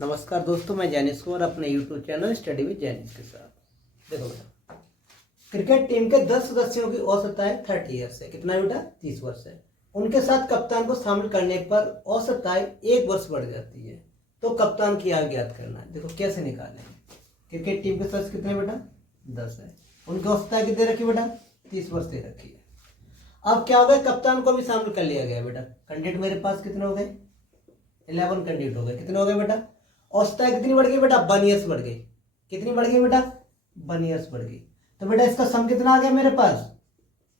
नमस्कार दोस्तों, मैं जैनिस कुमार अपने YouTube channel study with Jainis के साथ। देखो बेटा, क्रिकेट टीम के 10 सदस्यों की औसत आयु 30 ईयर्स है। कितना है बेटा? 30 वर्ष है। उनके साथ कप्तान को शामिल करने पर औसत आयु 1 वर्ष बढ़ जाती है। तो कप्तान की आयु ज्ञात करना है। देखो कैसे निकालेंगे। क्रिकेट टीम के सदस्य कितने बेटा? 10 है। उनकी औसत आयु कितनी रखी बेटा? 30 वर्ष दे रखी है। अब क्या हो गया, कप्तान को भी शामिल कर लिया गया बेटा। कैंडिडेट मेरे पास कितने हो गए? 11 कैंडिडेट हो गए। कितने हो गए बेटा? औसत आयु कितनी बढ़ गई बेटा? 1 ईयर्स बढ़ गई। कितनी बढ़ गई बेटा? 1 ईयर्स बढ़ गई। तो बेटा इसका सम कितना आ गया मेरे पास?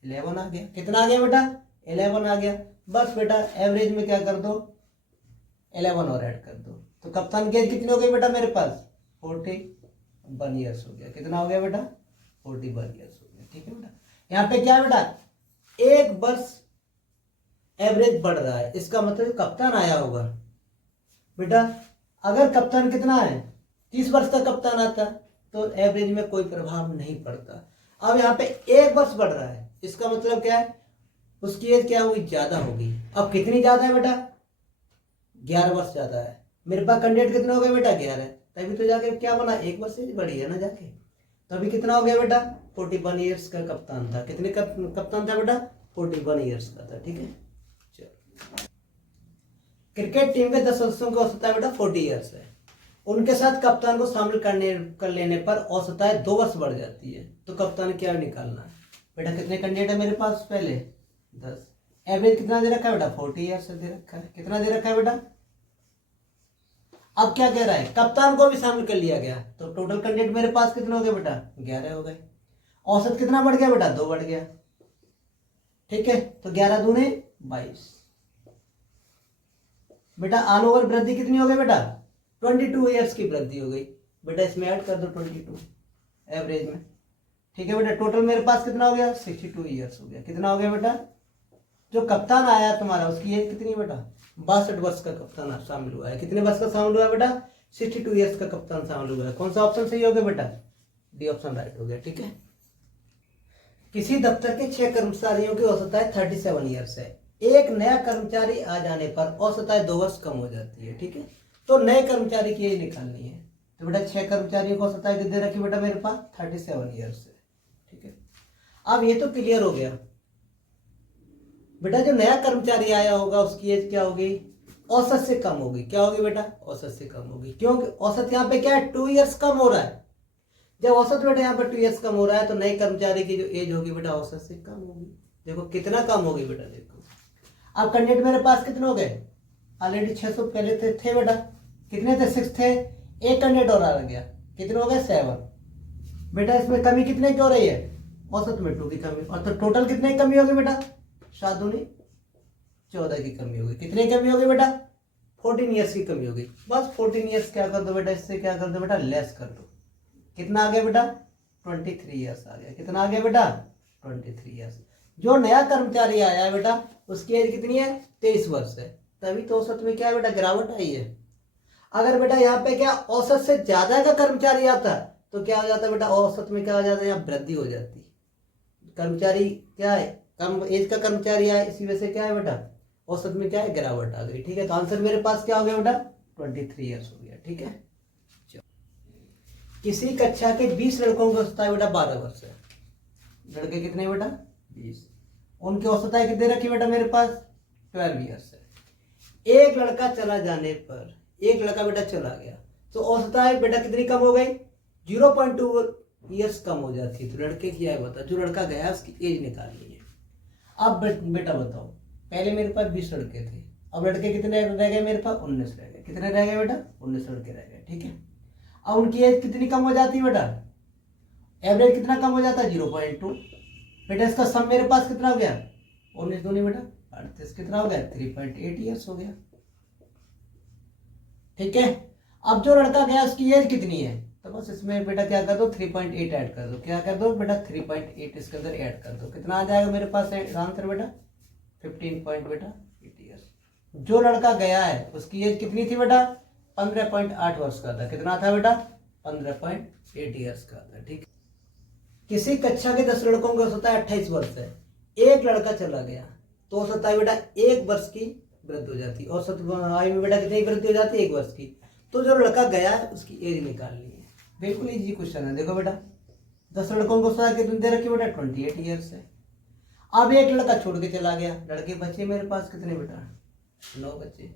11 आ गया। कितना आ गया बेटा? 11 आ गया। बस बेटा एवरेज में क्या कर दो? 11 और ऐड कर दो। तो कप्तान की एज कितनी हो गई बेटा मेरे पास? 41 ईयर्स हो गया। कितना हो गया बेटा? 41 ईयर्स हो गया। ठीक है बेटा। यहाँ पे क्या है बेटा? 1 वर्ष एवरेज बढ़ रहा है, इसका मतलब कप्तान आया होगा बेटा। अगर कप्तान कितना है? 30 वर्ष का कप्तान आता तो एवरेज में कोई प्रभाव नहीं पड़ता। अब यहाँ पे 1 वर्ष बढ़ रहा है, इसका मतलब क्या है? उसकी एज क्या होगी? ज्यादा होगी। अब कितनी ज्यादा है बेटा? 11 वर्ष ज्यादा है। मेरे पास कैंडिडेट कितने हो गए बेटा? 11। तभी तो जाके क्या बना? 1 वर्ष एज बढ़ी है ना जाके। तो अभी कितना हो गया बेटा? 41 ईयर्स का कप्तान था। कितने कप्तान था बेटा? 41 ईयर्स का था। ठीक है। क्रिकेट टीम के 10 सदस्यों की औसत आयु बेटा 40 ईयर्स है। उनके साथ कप्तान को शामिल कर लेने पर औसत आयु 2 वर्ष बढ़ जाती है। तो कप्तान की आयु निकालना है बेटा। कितने कैंडिडेट है मेरे पास? पहले 10। एवरेज कितना दे रखा है बेटा? 40 ईयर्स दे रखा है। कितना दे रखा है बेटा? अब क्या कह रहा है? कप्तान को भी शामिल कर लिया गया। तो टोटल कैंडिडेट मेरे पास कितने हो गए बेटा? 11 हो गए। औसत कितना बढ़ गया बेटा? 2 बढ़ गया। ठीक है। तो 11 दूने 22 बेटा। ऑल ओवर वृद्धि कितनी हो गई बेटा? 22 ईयर्स की वृद्धि हो गई बेटा। इसमें ऐड कर दो 22 एवरेज में। ठीक है बेटा। टोटल मेरे पास कितना हो गया? 62 ईयर्स हो गया। कितना हो गया बेटा? जो कप्तान आया तुम्हारा उसकी एज कितनी बेटा? 62 वर्ष का कप्तान शामिल हुआ है। कितने वर्ष का शामिल हुआ है बेटा? 62 ईयर्स का कप्तान शामिल हुआ है। कौन सा ऑप्शन सही हो गया बेटा? डी ऑप्शन राइट हो गया। ठीक है। किसी दफ्तर के 6 कर्मचारियों की औसत आयु 37 ईयर्स है। एक नया कर्मचारी आ जाने पर औसत आयु 2 वर्ष कम हो जाती है। ठीक है। तो नए कर्मचारी की एज निकालनी है। तो बेटा 6 कर्मचारियों को औसत आयु दे रखी बेटा मेरे पास 37 ईयर्स है। ठीक है। अब ये तो क्लियर हो गया बेटा। जो नया कर्मचारी आया होगा उसकी एज क्या होगी? औसत से कम होगी। क्या होगी बेटा? औसत से कम होगी। क्योंकि औसत यहाँ पे क्या है? 2 ईयर्स कम हो रहा है। जब औसत बेटा यहाँ पर 2 ईयर्स कम हो रहा है तो नए कर्मचारी की जो एज होगी बेटा औसत से कम होगी। देखो कितना कम होगी बेटा। देखो अब कैंडिडेट मेरे पास कितने हो गए? ऑलरेडी 600 पहले थे बेटा। कितने थे? 6 थे। एक कैंडिडेट और आ गया। कितने हो गए? 7 बेटा। इसमें कमी कितने की हो रही है? औसत में 2 की कमी। और तो टोटल कितने की कमी होगी बेटा? 7 दूनी 14 की कमी होगी। कितने की कमी होगी बेटा? 14 ईयर्स की कमी होगी। बस 14 ईयर्स क्या कर दो बेटा? इससे क्या कर दो बेटा? लेस कर दो। कितना आ गया बेटा? 23 ईयर्स आ गया। कितना आ गया बेटा? 23 ईयर्स। जो नया कर्मचारी आया है बेटा उसकी एज कितनी है? 23 वर्ष है। तभी तो औसत में क्या है बेटा? गिरावट आई है। अगर बेटा यहाँ पे क्या औसत से ज्यादा का कर्मचारी आता तो क्या हो जाता बेटा? औसत में क्या हो जाता? यहाँ वृद्धि हो जाती। कर्मचारी क्या है? कम एज का कर्मचारी आया, इसी वजह से क्या है बेटा? औसत में क्या है? गिरावट आ गई। ठीक है। तो आंसर मेरे पास क्या हो गया बेटा? 23 ईयर्स हो गया। ठीक है। किसी कक्षा के 20 लड़कों की औसत आयु बेटा 12 वर्ष है। लड़के कितने बेटा? 20। उनकी औसत आयु कितने रखी बेटा मेरे पास? 12 ईयर्स है। एक लड़का चला जाने पर, एक लड़का बेटा चला गया तो औसत आयु बेटा कितनी कम हो गई? 0.2 ईयर्स कम हो जाती है। तो लड़के की आयु बता। जो लड़का गया उसकी एज निकालनी है। अब बेटा बताओ, पहले मेरे पास 20 लड़के थे। अब लड़के कितने रह गए मेरे पास? 19 रह गए। कितने रह गए बेटा? 19 लड़के रह गए। ठीक है। अब उनकी एज कितनी कम हो जाती है बेटा? एवरेज कितना कम हो जाता है? 0.2 बेटा। इसका सम मेरे पास कितना हो गया? 19 दूनी बेटा 38। कितना हो गया? 3.8 ईयर्स हो गया। ठीक है। अब जो लड़का गया उसकी एज कितनी है? तो बस इसमें बेटा क्या कर दो? 3.8 ऐड कर दो। क्या कर दो बेटा? 3.8 इसके अंदर ऐड कर दो। कितना आ जाएगा मेरे पास आंसर बेटा? 15.8 ईयर्स। जो लड़का गया है उसकी एज कितनी थी बेटा? 15.8 वर्ष का था। कितना था बेटा? 15.8 ईयर्स का था। ठीक है। किसी कक्षा के 10 लड़कों की औसत आयु 28 वर्ष है। एक लड़का चला गया तो औसत आयु बेटा 1 वर्ष की वृद्धि हो जाती है। औसत आयु में बेटा कितनी वृद्धि हो जाती है? 1 वर्ष की। तो जो लड़का गया है उसकी एज निकालनी है। बिल्कुल इजी क्वेश्चन है। देखो बेटा 10 लड़कों को सजा कितनी दे रखी बेटा 28 ईयर्स है। अब एक लड़का छोड़ के चला गया, लड़के बचे मेरे पास कितने बेटा 9 बच्चे।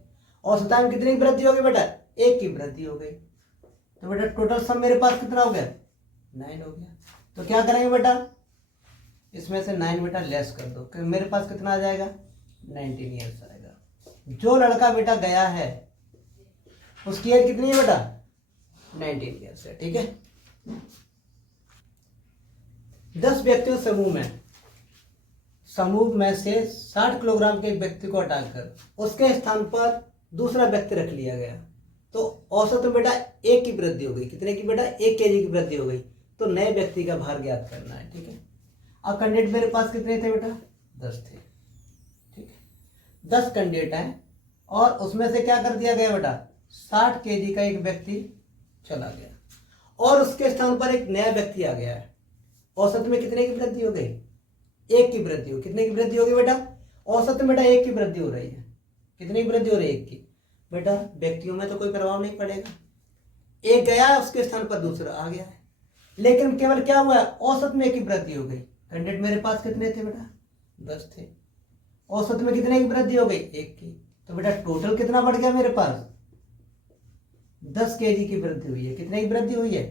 औसतन में कितनी वृद्धि हो गई बेटा 1 की वृद्धि हो गई। तो बेटा टोटल सम मेरे पास कितना हो गया 9 हो गया। तो क्या करेंगे बेटा इसमें से 9 बेटा लेस कर दो, मेरे पास कितना आ जाएगा 19 ईयर्स आएगा। जो लड़का बेटा गया है उसकी एज कितनी है बेटा 19 ईयर्स है। ठीक है 10 व्यक्तियों समूह में से 60 किलोग्राम के एक व्यक्ति को हटाकर उसके स्थान पर दूसरा व्यक्ति रख लिया गया, तो औसत में बेटा 1 की वृद्धि हो गई। कितने की बेटा 1 केजी की वृद्धि हो गई। तो नए व्यक्ति का भार ज्ञात करना है। ठीक है अब कैंडिडेट मेरे पास कितने थे बेटा 10 थे। ठीक है 10 कैंडिडेट हैं और उसमें से क्या कर दिया गया बेटा 60 केजी का एक व्यक्ति चला गया और उसके स्थान पर एक नया व्यक्ति आ गया है। औसत में कितने की वृद्धि हो गई 1 की वृद्धि हो। कितने की वृद्धि होगी बेटा औसत में बेटा 1 की वृद्धि हो रही है। कितनी की वृद्धि हो रही है 1 की। बेटा व्यक्तियों में तो कोई प्रभाव नहीं पड़ेगा, एक गया है उसके स्थान पर दूसरा आ गया है, लेकिन केवल क्या हुआ है औसत में 1 की वृद्धि हो गई। कैंडिडेट मेरे पास कितने थे बेटा 10 थे, औसत में कितने की वृद्धि हो गई 1 की। तो बेटा टोटल कितना बढ़ गया मेरे पास 10 केजी की वृद्धि हुई है। कितने की वृद्धि हुई है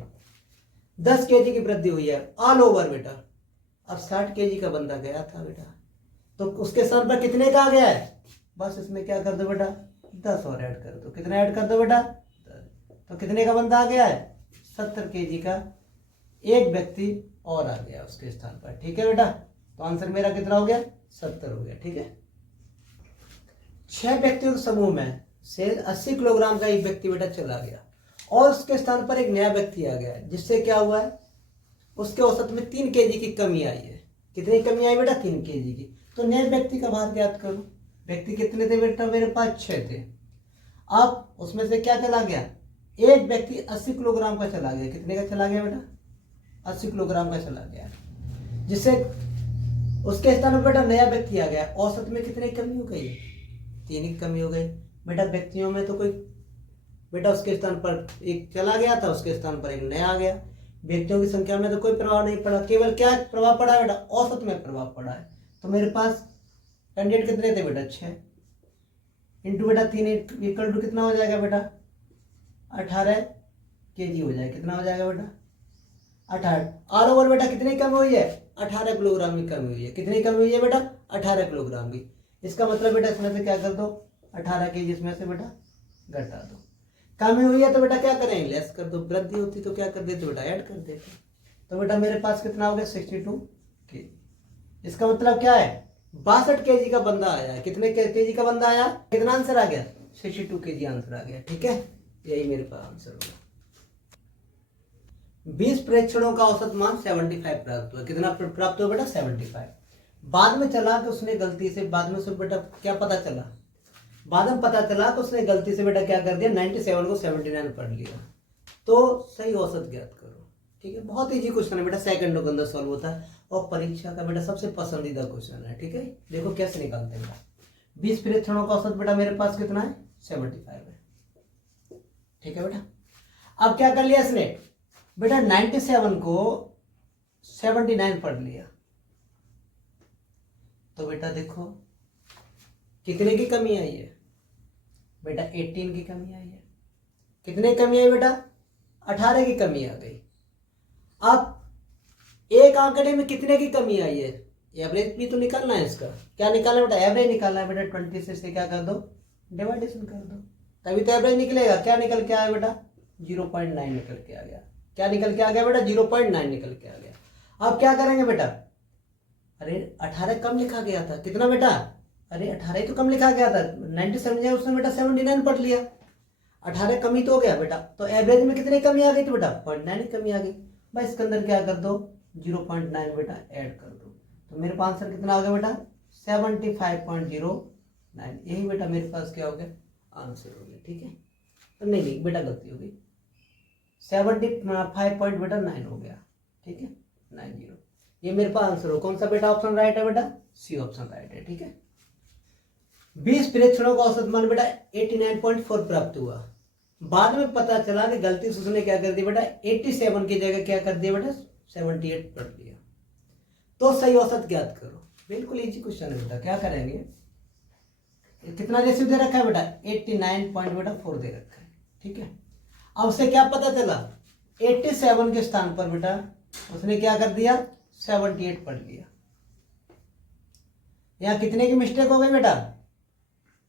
10 केजी की वृद्धि हुई है ऑल ओवर बेटा। अब 60 केजी का बंदा गया था बेटा, तो उसके स्थान पर कितने का आ गया है, बस इसमें क्या कर दो बेटा 10 और ऐड कर दो। कितना ऐड कर दो बेटा 10। तो कितने का बंदा आ गया है 70 केजी का एक व्यक्ति और आ गया उसके स्थान पर। ठीक है बेटा तो आंसर मेरा कितना हो गया 70 हो गया। ठीक है 6 व्यक्तियों के समूह में से 80 किलोग्राम का एक व्यक्ति बेटा चला गया और उसके स्थान पर एक नया व्यक्ति आ गया, जिससे क्या हुआ है उसके औसत में 3 केजी की कमी आई है। कितनी कमी आई बेटा 3 केजी की। तो नए व्यक्ति का भार ज्ञात करो। व्यक्ति कितने थे बेटा मेरे पास 6 थे। अब उसमें से क्या चला गया एक व्यक्ति 80 किलोग्राम का चला गया। कितने का चला गया बेटा 80 किलोग्राम का चला गया, जिससे उसके स्थान पर बेटा नया व्यक्ति आ गया। औसत में कितनी कमी हो गई 3 की कमी हो गई। बेटा व्यक्तियों में तो कोई बेटा उसके स्थान पर एक चला गया था, उसके स्थान पर एक नया आ गया। व्यक्तियों की संख्या में तो कोई प्रभाव नहीं पड़ा, केवल क्या प्रभाव पड़ा है बेटा औसत में प्रभाव पड़ा है। तो मेरे पास कैंडिडेट कितने थे बेटा 6 इंटू बेटा 3 इक्वल टू कितना हो जाएगा बेटा 18 केजी हो जाएगा। कितना हो जाएगा बेटा 18। ऑल ओवर बेटा कितनी कमी हुई है 18 किलोग्राम की कमी हुई है। कितनी कमी हुई है बेटा 18 किलोग्राम की। इसका मतलब बेटा इसमें से क्या कर दो 18 केजी इसमें से बेटा घटा दो। कमी हुई है तो बेटा क्या करें लेस कर दो, वृद्धि होती तो क्या कर देते बेटा ऐड कर देते। तो बेटा मेरे पास कितना हो गया 62 केजी। इसका मतलब क्या है 62 केजी का बंदा आया। कितने केजी का बंदा आया, कितना आंसर आ गया 62 केजी आंसर आ गया। ठीक है यही मेरे पास आंसर होगा। 20 प्रेक्षणों का औसत मान 75 प्राप्त हुआ। कितना प्राप्त हुआ बेटा 75। बाद में चला कि उसने गलती से बाद में उसको बेटा क्या पता चला, बाद में पता चला कि उसने गलती से बेटा क्या कर दिया 97 को 79 पढ़ लिया। तो सही औसत ज्ञात करो। ठीक है बहुत इजी क्वेश्चन है बेटा, सेकंडों के अंदर सॉल्व होता है और परीक्षा का बेटा सबसे पसंदीदा क्वेश्चन है। ठीक है देखो कैसे निकालते हैं बेटा। 20 प्रेक्षणों का औसत बेटा मेरे पास कितना है 75 है। ठीक है बेटा अब क्या कर लिया इसने बेटा 97 को 79 पढ़ लिया। तो बेटा देखो कितने की कमी आई है बेटा 18 की कमी आई है। कितने की कमी आई बेटा 18 की कमी आ गई। अब एक आंकड़े में कितने की कमी आई है एवरेज भी तो निकालना है। इसका क्या निकालना है बेटा एवरेज निकालना है बेटा। 26 से क्या कर दो डिवाइडेशन कर दो, तभी तो एवरेज निकलेगा। क्या निकल के आया बेटा 0.9 निकल के आ गया। क्या निकल के आ गया बेटा 0.9 निकल के आ गया। अब क्या करेंगे बेटा अरे 18 कम लिखा गया था। कितना बेटा अरे 18 तो कम लिखा गया था 97 है उसने बेटा 79 पढ़ लिया। 18 कमी तो हो गया बेटा। तो एवरेज में कितनी कमी आ गई तो बेटा 0.9 की कमी आ गई। भाई इसके अंदर क्या कर दो 0.9 बेटा ऐड कर दो। तो मेरे पास आंसर कितना आ गया बेटा 75.09। यही बेटा मेरे पास क्या हो गया आंसर हो गया। ठीक है तो नहीं बेटा गलती हो गई 75.9 हो गया। ठीक है 90 ये मेरे पास आंसर हो। कौन सा बेटा ऑप्शन राइट है बेटा सी ऑप्शन राइट है। ठीक है 20 प्रेक्षणों का औसत मान बेटा 89.4 प्राप्त हुआ। बाद में पता चला कि गलती से उसने क्या कर दिया बेटा, 87 की जगह क्या कर दिया बेटा, 78 पढ़ लिया। तो सही औसत ज्ञात करो। बिल्कुल इजी क्वेश्चन है बेटा। क्या करेंगे, कितना रेशियो दे रखा है बेटा, 89.4 दे रखा है। ठीक है, अब उसे क्या पता चला, 87 के स्थान पर बेटा उसने क्या कर दिया, 78 पढ़ लिया। यहाँ कितने की मिस्टेक हो गई बेटा,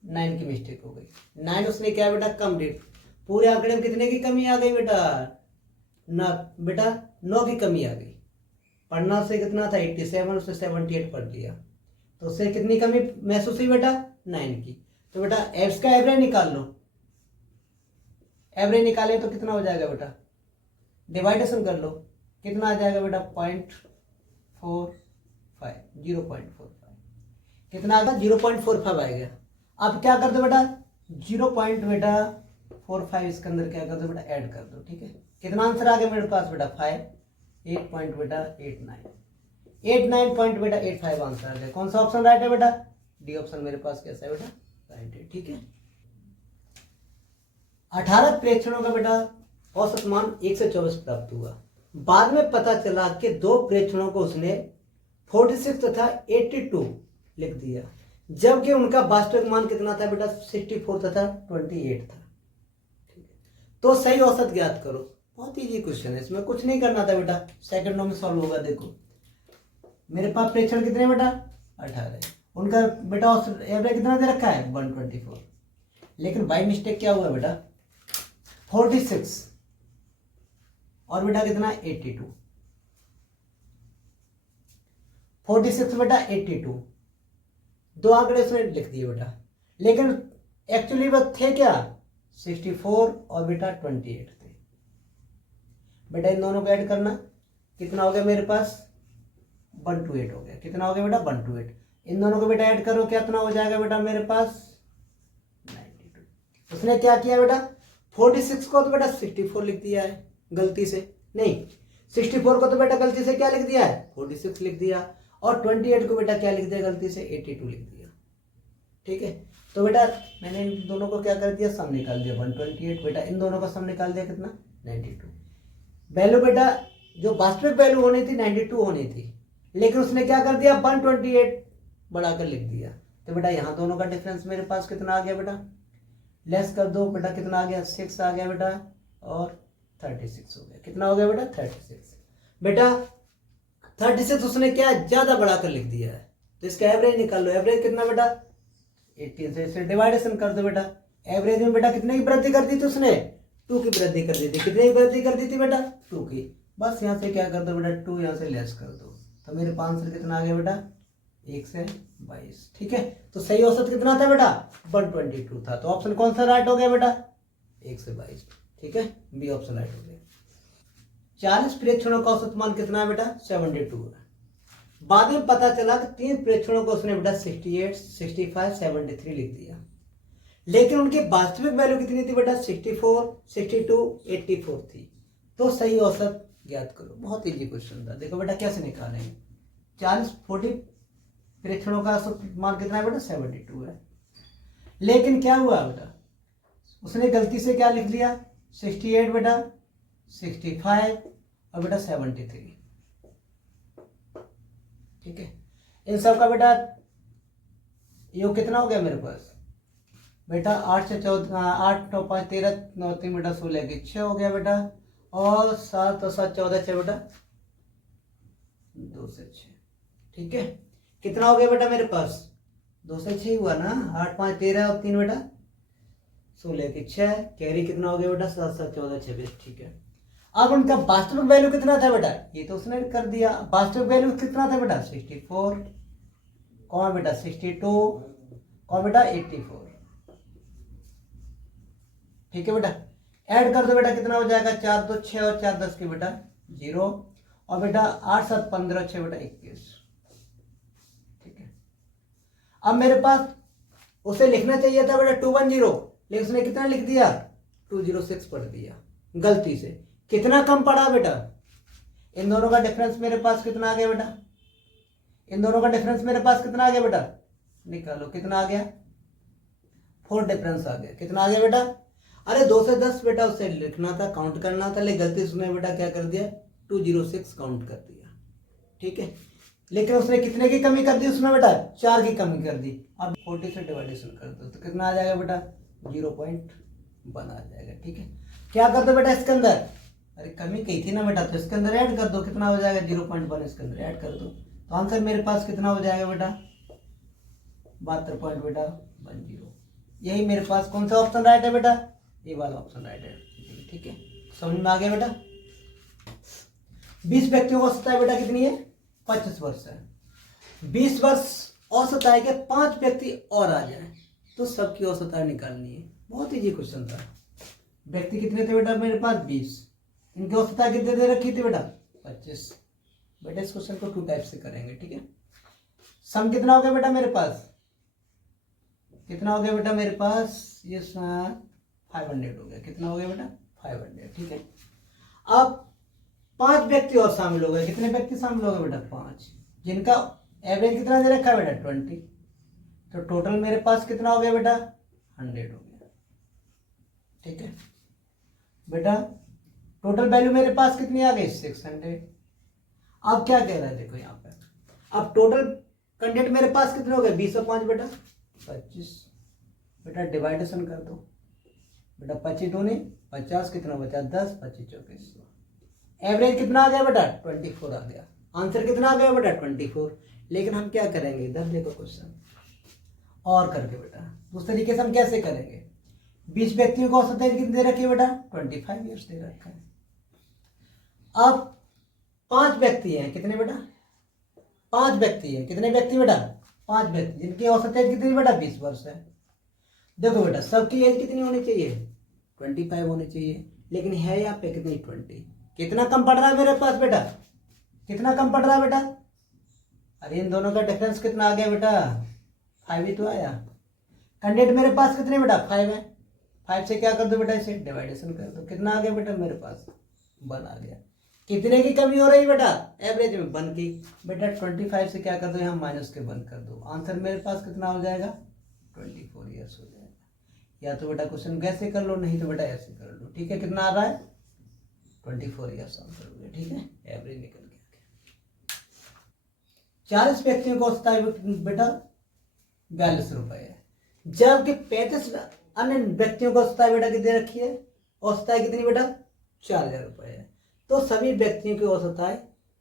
9 की मिस्टेक हो गई। 9 उसने क्या बेटा, कम डेट। पूरे आंकड़े में कितने की कमी आ गई बेटा, ना बेटा 9 की कमी आ गई। पढ़ना से कितना था, 87, उसने 78 पढ़ लिया, तो उससे कितनी कमी महसूस हुई बेटा, 9 की। तो बेटा एप्स का एवरेज निकाल लो। एवरेज निकाले तो कितना हो जाएगा बेटा, डिवाइडेशन कर लो, कितना आ जाएगा बेटा, 0.45 कितना आएगा, 0.45 आएगा। अब क्या कर दो बेटा, 0.45 इसके अंदर क्या कर दो बेटा, ऐड कर दो। ठीक है, कितना आंसर आ गया मेरे पास बेटा, 89.85 आंसर आ गया। कौन सा ऑप्शन राइट है बेटा, डी ऑप्शन मेरे पास कैसा है बेटा, राइट है। ठीक है, 18 प्रेक्षणों का बेटा औसत मान 124 प्राप्त हुआ। बाद में पता चला कि 2 प्रेक्षणों को उसने 46 तथा 82 लिख दिया, जबकि उनका वास्तविक मान कितना था बेटा, 64 तथा 28 था। ठीक है, तो सही औसत ज्ञात करो। बहुत इजी क्वेश्चन है, इसमें कुछ नहीं करना था बेटा, सेकंडों में सॉल्व होगा। देखो मेरे पास प्रेक्षण कितने बेटा, 18, उनका बेटा एवरेज कितना दे रखा है, 124, लेकिन बाई मिस्टेक क्या हुआ बेटा, 46 और बेटा कितना, 82, 46 बेटा 82, 2 आंकड़े उसने लिख दिए बेटा, लेकिन एक्चुअली वो थे क्या, 64 और बेटा 28 थे। बेटा इन दोनों को ऐड करना, कितना हो गया मेरे पास, 128 हो गया। कितना हो गया बेटा, 128। इन दोनों को बेटा ऐड करो, कितना हो जाएगा बेटा मेरे पास, 92। उसने क्या किया बेटा, 46 को तो बेटा 64 लिख दिया है गलती से, नहीं 64 को तो बेटा गलती से क्या लिख दिया है, 46 लिख दिया, और 28 को बेटा क्या लिख दिया गलती से, 82 लिख दिया। ठीक है, तो बेटा मैंने इन दोनों को क्या कर दिया, सम निकाल दिया, 128 बेटा इन दोनों का सम निकाल दिया, कितना, 92। वैल्यू बेटा जो वास्तविक वैल्यू होनी थी 92 होनी थी, लेकिन उसने क्या कर दिया, 128 बढ़ाकर लिख दिया। तो बेटा यहाँ दोनों का डिफरेंस मेरे पास कितना आ गया बेटा, लेस कर दो बेटा, कितना आ गया, 6 आ गया बेटा, और 36 हो गया। कितना हो गया बेटा, 36। बेटा 36 उसने क्या ज्यादा बढ़ाकर लिख दिया है, तो इसका एवरेज निकाल लो। एवरेज कितना बेटा, 18 से इसे डिवाइडेशन कर दो बेटा। एवरेज में बेटा कितने की वृद्धि कर दी थी उसने, 2 की वृद्धि कर दी थी। कितने की वृद्धि कर दी थी बेटा, 2 की। बस यहाँ से क्या कर दो बेटा, 2 यहाँ से लेस कर दो, तो मेरे पास आंसर कितना आ गया बेटा, 1 से 22। ठीक है, तो सही औसत कितना था बेटा, 122 था। तो ऑप्शन कौन सा राइट हो गया बेटा, 1 से 22। ठीक है, बी ऑप्शन राइट हो गया। 40 प्रेक्षणों का औसत मान कितना है बेटा, 72 है। बाद में पता चला कि 3 प्रेक्षणों को उसने बेटा 68, 65, 73 लिख दिया, लेकिन उनकी वास्तविक वैल्यू कितनी थी बेटा, 64, 62, 84 थी। तो सही औसत ज्ञात करो। बहुत इजी क्वेश्चन था। देखो बेटा कैसे निकालेंगे, 40 प्रेक्षणों का औसत मान कितना है बेटा, 72 है, लेकिन क्या हुआ बेटा, उसने गलती से क्या लिख लिया, 68 बेटा, 65 और बेटा 73। ठीक है, इन सब का बेटा योग कितना हो गया मेरे पास बेटा, 8 से 14, 8 9 5 13 9 3 बेटा 16 की 6 हो गया बेटा, और 7 और 7 14 6 बेटा 2 से 6। ठीक है, कितना हो गया बेटा मेरे पास, 2 से 6 हुआ ना, 8 5 13 और 3 बेटा 16 की 6, कैरी कितना हो गया बेटा, 7 7 14 26। ठीक है, अब उनका वास्तविक वैल्यू कितना था बेटा, ये तो उसने कर दिया। वास्तविक वैल्यू कितना था बेटा, 64, कौन बेटा 62, कौन बेटा 84। ठीक है बेटा, ऐड कर दो बेटा, कितना हो जाएगा, 4 2 6 और 4 10 की बेटा 0, और बेटा 8 7 15 6 बेटा 21। ठीक है, अब मेरे पास उसे लिखना चाहिए था बेटा 210, लेकिन उसने कितना लिख दिया, 206 पढ़ दिया गलती से। कितना कम पड़ा बेटा, इन दोनों का डिफरेंस मेरे पास कितना आ गया बेटा, इन दोनों का डिफरेंस मेरे पास कितना आ गया बेटा, निकालो कितना आ गया, 4 डिफरेंस आ गया। कितना आ गया बेटा, अरे 2 से 10 बेटा उसे लिखना था, काउंट करना था, लेकिन गलती से उसने बेटा क्या कर दिया, 206 काउंट कर दिया। ठीक है, लेकिन उसने कितने की कमी कर दी उसमें बेटा, 4 की कमी कर दी। अब 40 से डिवाइडेशन कर दो तो कितना आ जाएगा बेटा, 0.1 आ जाएगा। ठीक है, क्या कर दो बेटा इसके अंदर, अरे कमी कही थी ना बेटा, तो इसके अंदर ऐड कर दो, कितना हो जाएगा 0.1, इसके अंदर ऐड कर दो, तो आंसर मेरे पास कितना हो जाएगा बेटा, 72.10। यही मेरे पास कौन सा ऑप्शन राइट है बेटा, ये वाला ऑप्शन राइट है। ठीक है, समझ में आ गया बेटा। 20 व्यक्तियों की औसत आयु बेटा कितनी है, 25 वर्ष है। 20 वर्ष औसत आयु के 5 व्यक्ति और आ जाए तो सबकी औसत आयु निकालनी है। बहुत इजी क्वेश्चन था। व्यक्ति कितने थे बेटा मेरे पास, 20, इनकी औसत आयु कितने दे रखी थी बेटा, 25। बेटा इस क्वेश्चन को 2 टाइप से करेंगे। ठीक है, सम कितना हो गया बेटा मेरे पास, कितना हो गया बेटा मेरे पास, ये 500 हो गया, कितना हो गया बेटा 500। ठीक है, अब 5 व्यक्ति और शामिल हो गए, कितने व्यक्ति शामिल हो गए बेटा, 5, जिनका एवरेज कितना दे रखा है बेटा 20, तो टोटल मेरे पास कितना हो गया बेटा 100 हो गया। ठीक है बेटा, टोटल वैल्यू मेरे पास कितनी आ गई 600। अब क्या कह रहा है देखो यहाँ पे, अब टोटल कैंडिडेट मेरे पास कितने हो गए, 20 और 5 बेटा 25। बेटा डिवाइडेशन कर दो बेटा, 25 दूनी 50, कितना बचा 10, 25 24, एवरेज कितना आ गया बेटा 24 आ गया। आंसर कितना आ गया बेटा 24। लेकिन हम क्या करेंगे, इधर देखो क्वेश्चन और करके बेटा, उस तरीके से हम कैसे करेंगे, 20 व्यक्तियों को औसत एज कितनी दे रखी है बेटा, 25 ईयर्स दे रखा है। अब 5 व्यक्ति हैं, कितने बेटा, 5 व्यक्ति हैं, कितने व्यक्ति बेटा, 5 व्यक्ति, जिनकी औसत एज कितनी बेटा 20 वर्ष है। देखो बेटा सबकी एज कितनी होनी चाहिए, 25 होनी चाहिए, लेकिन है यहाँ पे कितनी 20, कितना कम पड़ रहा है मेरे पास बेटा, कितना कम पड़ रहा है बेटा, अरे इन दोनों का डिफरेंस कितना आ गया बेटा, 5 ही तो आया। कैंडिडेट मेरे पास कितने बेटा 5 है, 5 से क्या कर दो बेटा, इसे डिवाइडेशन कर दो, कितना आ गया बेटा मेरे पास 1 आ गया। कितने की कमी हो रही बेटा, एवरेज में 1 की, बेटा 25 से क्या कर दो यहाँ माइनस के 1 कर दो, आंसर मेरे पास कितना हो जाएगा 24 ईयर्स हो जाएगा। या तो बेटा क्वेश्चन कैसे कर लो, नहीं तो बेटा ऐसे कर लो। ठीक है, कितना आ रहा है 24 ईयर्स आंसर हो गया। ठीक है, एवरेज निकल गया। 40 व्यक्तियों को औसत आयु बेटा 42 रुपए है, जबकि 35 अन्य व्यक्तियों को औसत आयु बेटा कितनी रखी है, औसत आयु कितनी बेटा 4000 रुपए है। तो सभी व्यक्तियों की औसत आय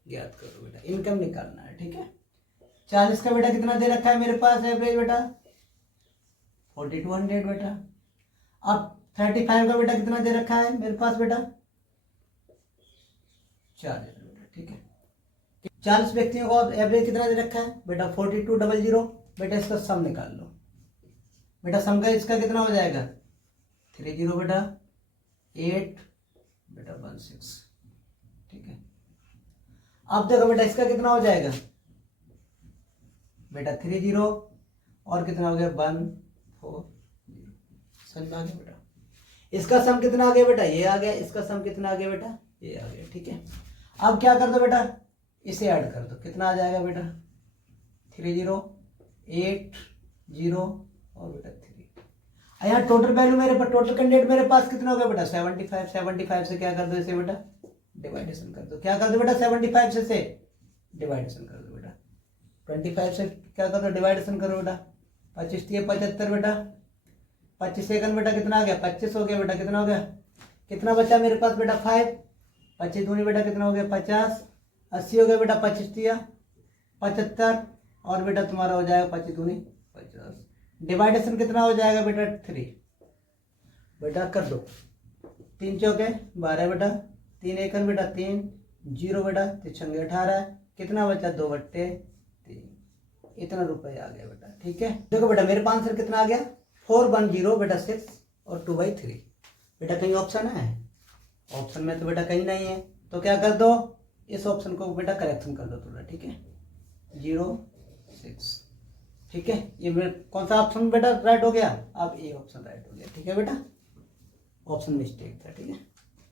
ज्ञात करो बेटा, इनकम निकालना है। ठीक है, 40 का बेटा कितना दे रखा है मेरे पास एवरेज बेटा 4200 बेटा। अब 35 का बेटा कितना दे रखा है मेरे पास बेटा 4000 बेटा। ठीक है, 40 व्यक्तियों को एवरेज कितना दे रखा है बेटा 4200। बेटा इसका सम निकाल लो बेटा, सम का इसका कितना हो जाएगा 30 बेटा 8 बेटा 16। ठीक है, अब देखो बेटा इसका कितना हो जाएगा बेटा 30 और कितना हो गया 140। समझ में आ गया बेटा, इसका सम कितना आ गया बेटा, ये आ गया, इसका सम कितना आ गया बेटा, ये आ गया। ठीक है, अब क्या कर दो बेटा, इसे ऐड कर दो, कितना आ जाएगा बेटा 30 8 0 और बेटा 3। यहाँ टोटल वैल्यू मेरे पास, टोटल कैंडिडेट मेरे पास कितना हो गया बेटा 75। 75 से क्या कर दो इसे बेटा डिवाइडेशन कर दो, क्या कर दो बेटा 75 से डिवाइडेशन कर दो बेटा, 25 से क्या कर दो डिवाइडेशन करो बेटा, 25 75 बेटा, 25 सेकंड बेटा कितना आ गया 25 हो गया बेटा, कितना हो गया, कितना बचा मेरे पास बेटा 5, 25 दूनी बेटा कितना हो गया 50, 80 हो गया बेटा, 25 75 और बेटा तुम्हारा हो जाएगा 25 दूनी 50। डिवाइडेशन कितना हो जाएगा बेटा 3 बेटा कर दो, 3 चौके 12 बेटा, 3 एकन बेटा 3 0 बेटा, 3 18, कितना बचा 2/3, इतना रुपये आ गया बेटा। ठीक है, देखो बेटा मेरे पास आंसर कितना आ गया 410 बेटा 6 और 2/3। बेटा कहीं ऑप्शन है, ऑप्शन में तो बेटा कहीं नहीं है, तो क्या कर दो इस ऑप्शन को बेटा करेक्शन कर दो थोड़ा। ठीक है 0 6। ठीक है, ये कौन सा ऑप्शन बेटा राइट हो गया, अब ये ऑप्शन राइट हो गया। ठीक है बेटा, ऑप्शन मिस्टेक था। ठीक है।